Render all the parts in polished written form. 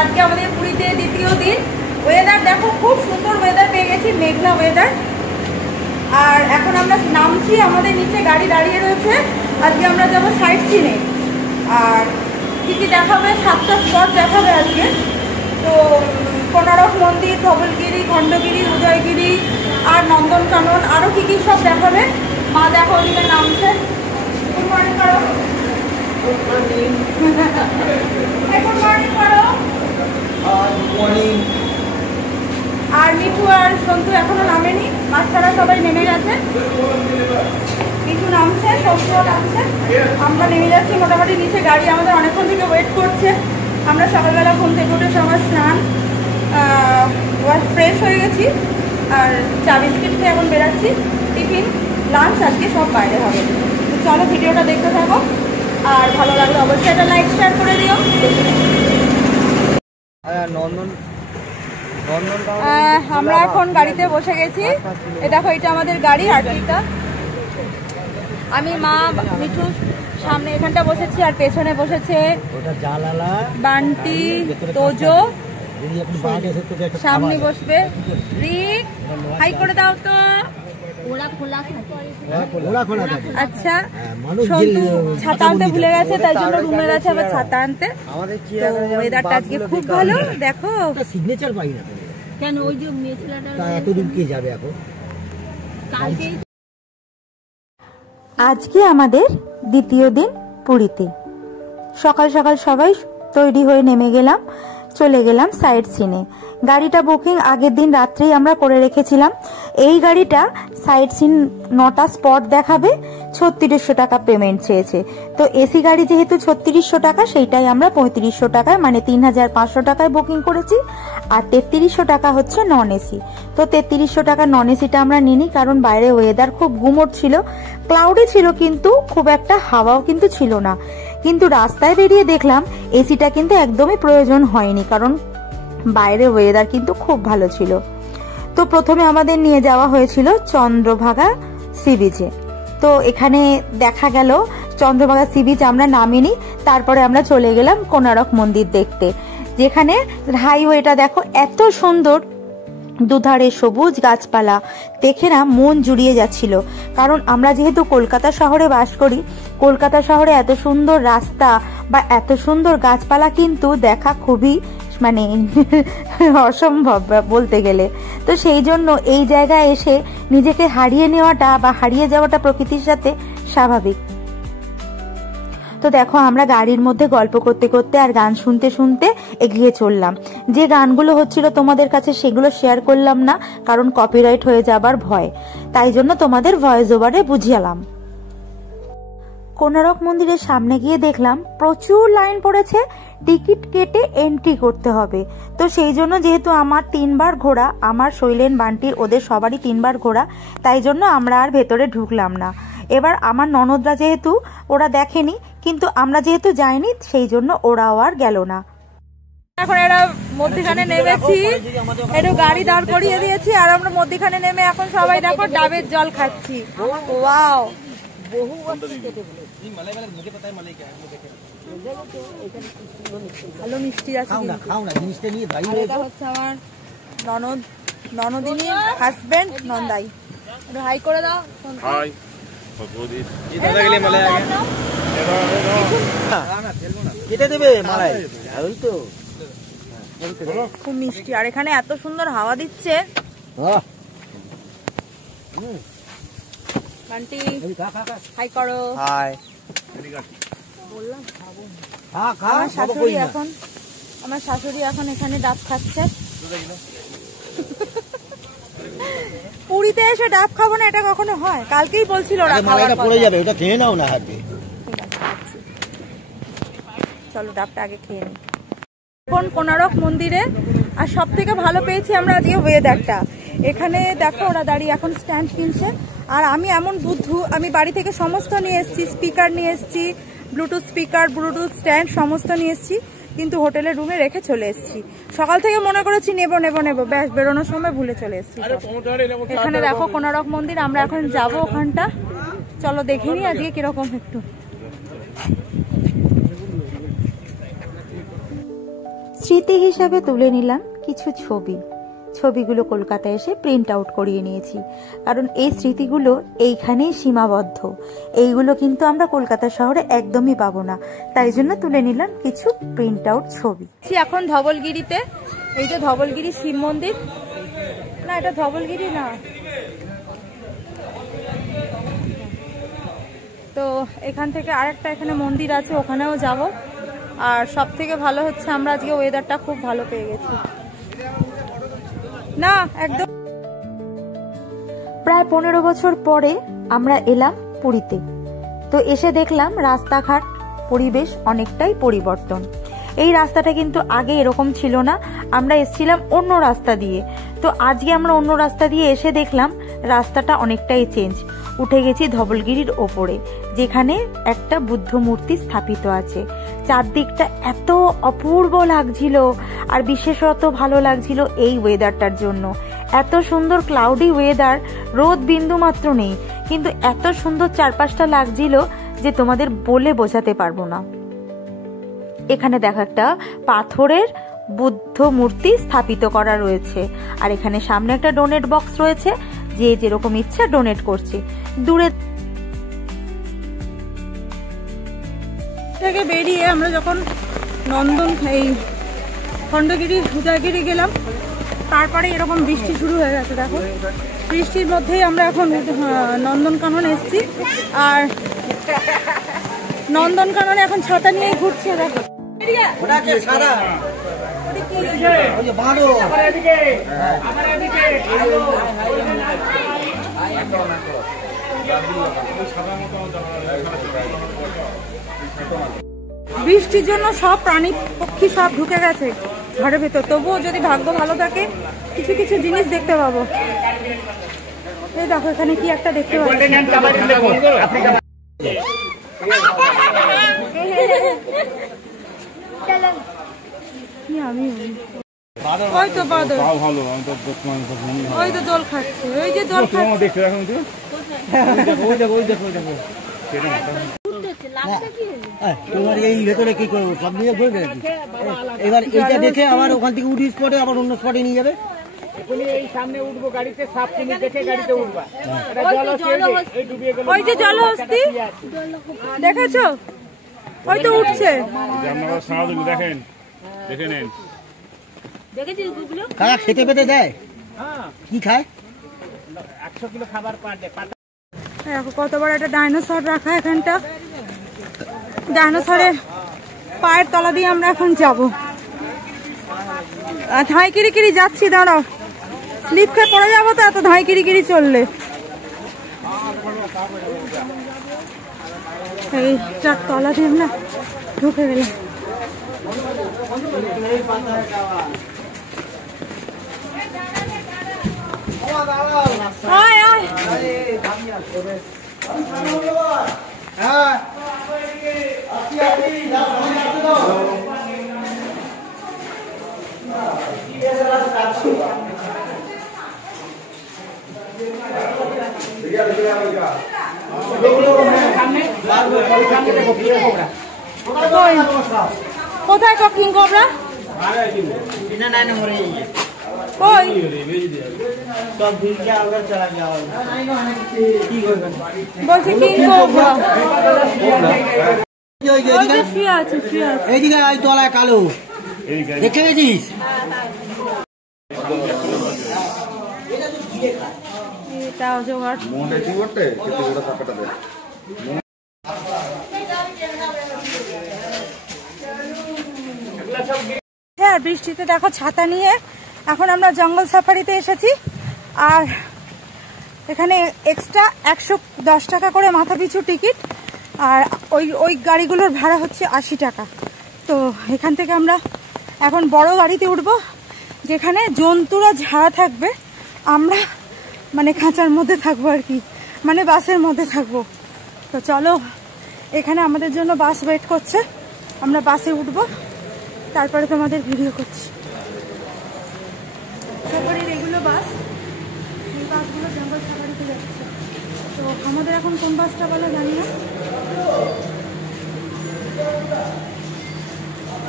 আজকে আমাদের পুরীতে দ্বিতীয় দিন। ওয়েদার দেখো, খুব সুন্দর ওয়েদার পেয়ে গেছি, মেঘলা ওয়েদার। আর এখন আমরা নামছি, আমাদের নিচে গাড়ি দাঁড়িয়ে রয়েছে। আজকে আমরা যাবো সাইট সিনে। আর কী কী দেখাবে, 7টা স্পট দেখাবে আজকে। তো কোনারক মন্দির, ধবলগিরি, খণ্ডগিরি, উদয়গিরি আর নন্দনকানন, আরও কী কী সব দেখাবে। মা দেখো ওদিকে নামছে। গুড মর্নিং করো। Good morning. গুড মর্নিং করো। Good morning. আর মিঠু আর সন্তু এখনো নামেনি, বাচ্চারা সবাই নেমে গেছে। মিঠু নামছে, সন্তুও নামছে, আমরা নেমে যাচ্ছি। মোটামুটি নিচে গাড়ি আমাদের অনেকক্ষণ থেকে ওয়েট করছে। আমরা সকালবেলা ঘুম থেকে উঠে সবার স্নান, ফ্রেশ হয়ে গেছি। আর চা বিস্কিট খেয়ে এখন বেরাচ্ছি। টিফিন, লাঞ্চ আজকে সব বাইরে হবে। তো চলো ভিডিওটা দেখতে থাকো। আর ভালো লাগলে অবশ্যই একটা লাইক শেয়ার করে দিও। আমরা এখন গাড়িতে বসে গেছি। দেখো এটা আমাদের গাড়ি। আর্টিকা, আমি, মা, মিঠু সামনে এখানটা বসেছি। আর পেছনে বসেছে বান্টি, তোজো। সামনে বসবে রিক। হাই করে দাও তো। আচ্ছা, সন্তু ছাতা আনতে ভুলে গেছে, তাই জন্য রুমে গেছে আবার ছাতা আনতে। ওয়েদারটা আজকে খুব ভালো। দেখো সিগনেচার পাই না কেন, ওই যে মেয়ে ছেলেটা এতদূর কে যাবে এখন। আজকে আমাদের দ্বিতীয় দিন পুরীতে। সকাল সকাল সবাই তৈরি হয়ে নেমে গেলাম, চলে গেলাম সাইট সিনে। গাড়িটা বুকিং আগের দিন রাত্রেই আমরা করে রেখেছিলাম। এই গাড়িটা সাইট সিন 9টা স্পট দেখাবে, 3600 টাকা পেমেন্ট চেয়েছে। তো এসি গাড়ি যেহেতু 3600 টাকা, সেইটাই আমরা 3500 টাকায় মানে 3500 টাকায় বুকিং করেছি। আর 3300 টাকা হচ্ছে নন এসি। তো 3300 টাকা নন এসিটা আমরা নিইনি, কারণ বাইরে ওয়েদার খুব গুমোট ছিল, ক্লাউডি ছিল, কিন্তু খুব একটা হাওয়াও কিন্তু ছিল না। কিন্তু রাস্তায় বেরিয়ে দেখলাম এসিটা কিন্তু একদমই প্রয়োজন হয়নি, কারণ বাইরে ওয়েদার কিন্তু খুব ভালো ছিল। তো প্রথমে আমাদের নিয়ে যাওয়া হয়েছিল চন্দ্রভাগা সি বিচে। তো এখানে দেখা গেল চন্দ্রভাগা সি বিচ আমরা নামিনি, তারপরে আমরা চলে গেলাম কোনারক মন্দির দেখতে, যেখানে হাইওয়েটা দেখো এত সুন্দর, দুধারে সবুজ গাছপালা দেখে না মন জুড়িয়ে যাচ্ছিল। কারণ আমরা যেহেতু কলকাতা শহরে বাস করি, কলকাতা শহরে এত সুন্দর রাস্তা বা এত সুন্দর গাছপালা কিন্তু দেখা খুবই মানে অসম্ভব বলতে গেলে। তো সেই জন্য এই জায়গায় এসে নিজেকে হারিয়ে নেওয়াটা বা হারিয়ে যাওয়াটা প্রকৃতির সাথে স্বাভাবিক। তো দেখো আমরা গাড়ির মধ্যে গল্প করতে করতে আর গান শুনতে শুনতে এগিয়ে চললাম। যে গানগুলো হচ্ছিল তোমাদের কাছে সেগুলো শেয়ার করলাম না, কারণ কপিরাইট হয়ে যাবার ভয়, তাই জন্য তোমাদের ভয়েস ওভারে বুঝিয়ালাম। কোনারক মন্দিরের সামনে গিয়ে দেখলাম প্রচুর লাইন পড়েছে, টিকিট কেটে এন্ট্রি করতে হবে। তো সেই জন্য যেহেতু আমার 3বার ঘোরা, আমার শৈলেন, বান্টির, ওদের সবারই 3বার ঘোরা, তাই জন্য আমরা আর ভেতরে ঢুকলাম না। এবার আমার ননদরা যেহেতু ওরা দেখেনি, কিন্তু আমরা যেহেতু যাইনি, সেই জন্য ওরাও আর গেল না। এখন এরা মধ্যখানে নেমেছি, একটু গাড়ি দাঁড় করিয়ে দিয়েছি, আর আমরা মধ্যখানে নেমে এখন সবাই দেখো ডাবের জল খাচ্ছি। ওয়াও, ভালো মিষ্টি আছে। এটা হচ্ছে আমার ননদ, ননদিনীর হাজবেন্ড নন্দাই। একটু হাই করে দাও। হাই। খুব মিষ্টি, আর এখানে এত সুন্দর হাওয়া দিচ্ছে। হাই করো। হাই। আমার শাশুড়ি এখন এখানে ডাব খাচ্ছে। পুরীতে এসে ডাব খাবো না, এটা কখনো হয়? কালকেই বলছিল চলো ডাবটা আগে খেয়ে নিই। এখন কোনারক মন্দিরে, আর সব থেকে ভালো পেয়েছি আমরা আজকে ওয়েদারটা। এখানে দেখো ওরা দাঁড়িয়ে এখন স্ট্যান্ড কিনছে, আর আমি এমন বুদ্ধু, আমি বাড়ি থেকে সমস্ত নিয়ে এসেছি, স্পিকার নিয়ে এসেছি, ব্লুটুথ স্পিকার, ব্লুটুথ স্ট্যান্ড সমস্ত নিয়ে এসেছি, কিন্তু হোটেলের রুমে রেখে চলে এসেছি। সকাল থেকে মনে করেছি নেবো নেবো নেবো, ব্যাস বেরোনোর সময় ভুলে চলে এসেছি। এখানে দেখো কোনারক মন্দির, আমরা এখন যাব ওখানটা। চলো দেখে নি আজকে কিরকম একটু। স্মৃতি হিসাবে তুলে নিলাম কিছু ছবিগুলো কলকাতায় এসে প্রিন্ট আউট করিয়ে নিয়েছি, কারণ এই স্মৃতিগুলো এইখানেই সীমাবদ্ধ। এইগুলো কিন্তু আমরা কলকাতা শহরে একদমই পাবো না, তাই জন্য তুলে নিলাম কিছু প্রিন্ট আউট ছবি। এখন ধবলগিরিতে, এই যে ধবলগিরি শিব মন্দির, না এটা ধবলগিরি না, তো এখান থেকে আরেকটা এখানে মন্দির আছে, ওখানেও যাব। আর সব থেকে ভালো হচ্ছে আমরা আজকে ওয়েদারটা খুব ভালো পেয়ে গেছি, না একদম। প্রায় 15 বছর পরে আমরা এলাম পুরীতে, তো এসে দেখলাম রাস্তাঘাট পরিবেশ অনেকটাই পরিবর্তন। এই রাস্তাটা কিন্তু আগে এরকম ছিল না, আমরা এসেছিলাম অন্য রাস্তা দিয়ে, তো আজকে আমরা অন্য রাস্তা দিয়ে এসে দেখলাম রাস্তাটা অনেকটাই চেঞ্জ। উঠে গেছি ধবলগিরির ওপরে, যেখানে একটা বুদ্ধ মূর্তি স্থাপিত আছে। চারদিকটা এত অপূর্ব লাগছিল, আর বিশেষত ভালো লাগছিল এই ওয়েদারটার জন্য। এত সুন্দর ক্লাউডি ওয়েদার, রোদ বিন্দু মাত্র নেই, কিন্তু এত সুন্দর চারপাশটা লাগছিল যে তোমাদের বলে বোঝাতে পারবো না। এখানে দেখো একটা পাথরের বুদ্ধ মূর্তি স্থাপিত করা রয়েছে, আর এখানে সামনে একটা ডোনেট বক্স রয়েছে, যে যেরকম ইচ্ছা ডোনেট করছে। দূরে থেকে বেরিয়ে আমরা যখন এই খণ্ডগিরি উদয়গিরি গেলাম, তারপরে এরকম বৃষ্টি শুরু হয়ে গেছে। দেখো বৃষ্টির মধ্যেই আমরা এখন নন্দনকানন এসছি, আর নন্দনকাননে এখন ছাতা নিয়েই ঘুরছে। দেখো বৃষ্টির জন্য সব প্রাণী পক্ষী সব ঢুকে গেছে ঘরের ভেতর, তবুও যদি ভাগ্য ভালো থাকে কিছু কিছু জিনিস দেখতে পাবো। এই দেখো এখানে কি একটা দেখতে পাচ্ছি, ওই তো বাদল, ওই তো দোল খাচ্ছে, ওই যে দোল খাচ্ছে। তোমার এই ভেতরে কি করবো, সব নিয়ে ঘুরবে নাকি? এবার এইটা দেখে আবার ওখান থেকে উঠি স্পটে আবার অন্য স্পটে নিয়ে যাবে। এই সামনে উঠবো গাড়িতে, সাপ কুমির দেখে গাড়িতে উঠবা। ওই যে জলহস্তি দেখেছো, ওই তো উঠছে। দেখেন দেখে নেন, কারা খেতে পেতে দেয়, কি খায়? 100 কিলো খাবার পার ডে। দেখো কত বড় একটা ডাইনোসর রাখা এখানটা। ডাইনোসরের পায়ের তলা দিয়ে আমরা এখন যাবো। ধাই কিরি যাচ্ছি, দাঁড়াও, স্লিপ খেয়ে পড়ে যাবো তো এত ধাই কিরি চললে। এইটার তলা দিয়ে আমরা ঢুকে গেলাম। আয় আয়, কোথায় কিং কোবরা? কই বলছি কিং কোবরা শুয়ে আছে, শুয়ে আছে এইদিকে তলায় কালো দেখে গেছিস? এটা জোগাড়। হ্যাঁ বৃষ্টিতে দেখো ছাতা নিয়ে এখন আমরা জঙ্গল সাফারিতে এসেছি, আর এখানে এক্সট্রা 110 টাকা করে মাথা পিছু টিকিট, আর ওই গাড়িগুলোর ভাড়া হচ্ছে 80 টাকা। তো এখান থেকে আমরা এখন বড় গাড়িতে উঠবো, যেখানে জন্তুরা ঝাড়া থাকবে, আমরা মানে খাঁচার মধ্যে থাকবো আর কি, মানে বাসের মধ্যে থাকবো। তো চলো, এখানে আমাদের জন্য বাস ওয়েট করছে, আমরা বাসে উঠবো, তারপরে তোমাদের ভিডিও করছি। সাফারির এগুলো বাস, এই বাসগুলো জঙ্গল সাফারিতে যাচ্ছে। তো আমাদের এখন কোন বাসটা বলে জানি না।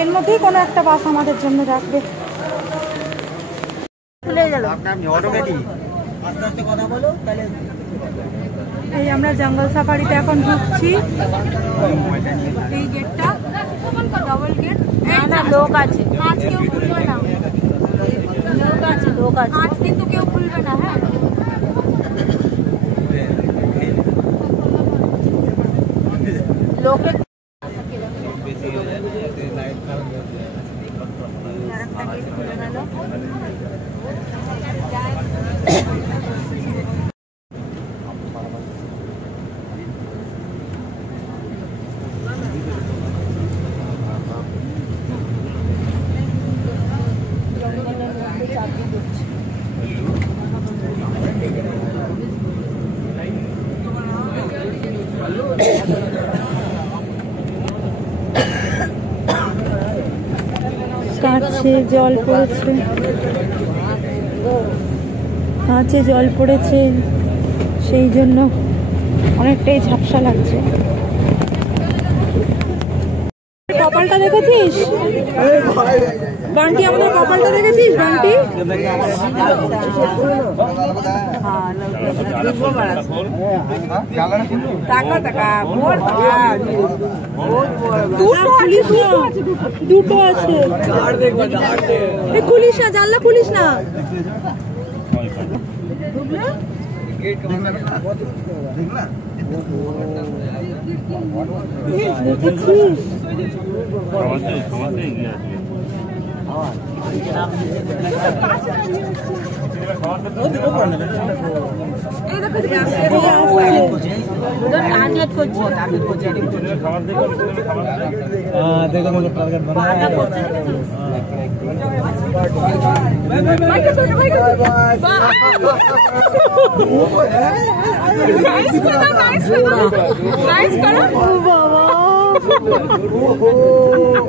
এর মধ্যেই কোনো একটা বাস আমাদের জন্য রাখবে। খুলে গেল। আস্তে আস্তে কথা বলো তাহলে। এই আমরা জঙ্গল সাফারিতে এখন ঢুকছি। এই গেটটা ডবল গেট। না লোক আছে, আজ কেউ খুলবে না, লোক আছে, লোক আছে। আজ কিন্তু কেউ খুলবে না। হ্যাঁ, লোকে কাছে জল পড়েছে, কাছে জল পড়েছে, সেই জন্য অনেকটাই ঝাপসা লাগছে। কপালটা দেখেছিস বান্টি, আমাদের কপালটা দেখেছিস বান্টি? দুটো আছে, খুলিস না, জানলা খুলিস না।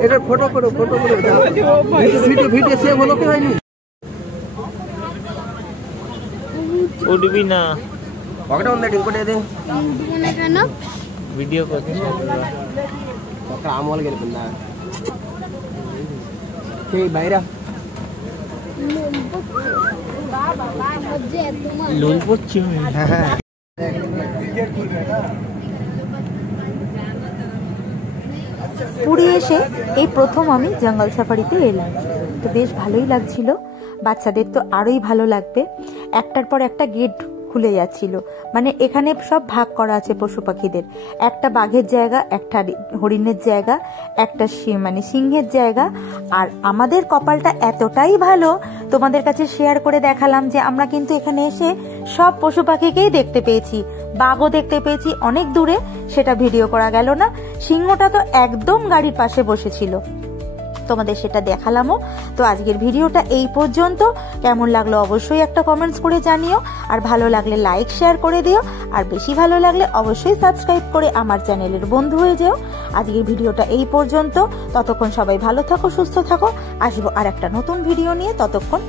এটা ফটো করো, ফটো করো, ভিডিও ভিডিও সেভ হলো কি হয়নি? উঠবি না, পকেটে অন্য ডিং করে দে। কেন ভিডিও করছিস পকেটে আমল গেল না এই বাইরা লোল পড়ছি। পুরী এসে এই প্রথম আমি জঙ্গল সাফারিতে এলাম, তো বেশ ভালোই লাগছিল। বাচ্চাদের তো আরোই ভালো লাগবে। একটার পর একটা গেট খুলে যাচ্ছিল, মানে এখানে সব ভাগ করা আছে পশু পাখিদের। একটা বাঘের জায়গা, একটা হরিণের জায়গা, একটা মানে সিংহের জায়গা। আর আমাদের কপালটা এতটাই ভালো, তোমাদের কাছে শেয়ার করে দেখালাম যে আমরা কিন্তু এখানে এসে সব পশু পাখিকেই দেখতে পেয়েছি। বাঘও দেখতে পেয়েছি অনেক দূরে, সেটা ভিডিও করা গেল না। সিংহটা তো একদম গাড়ির পাশে বসেছিল, তোমাদের সেটা দেখালামও। তো আজকের ভিডিওটা এই পর্যন্ত। কেমন লাগলো অবশ্যই একটা কমেন্টস করে জানিও, আর ভালো লাগলে লাইক শেয়ার করে দিও, আর বেশি ভালো লাগলে অবশ্যই সাবস্ক্রাইব করে আমার চ্যানেলের বন্ধু হয়ে যেও। আজকের ভিডিওটা এই পর্যন্ত। ততক্ষণ সবাই ভালো থাকো, সুস্থ থাকো। আসবো আর একটা নতুন ভিডিও নিয়ে, ততক্ষণ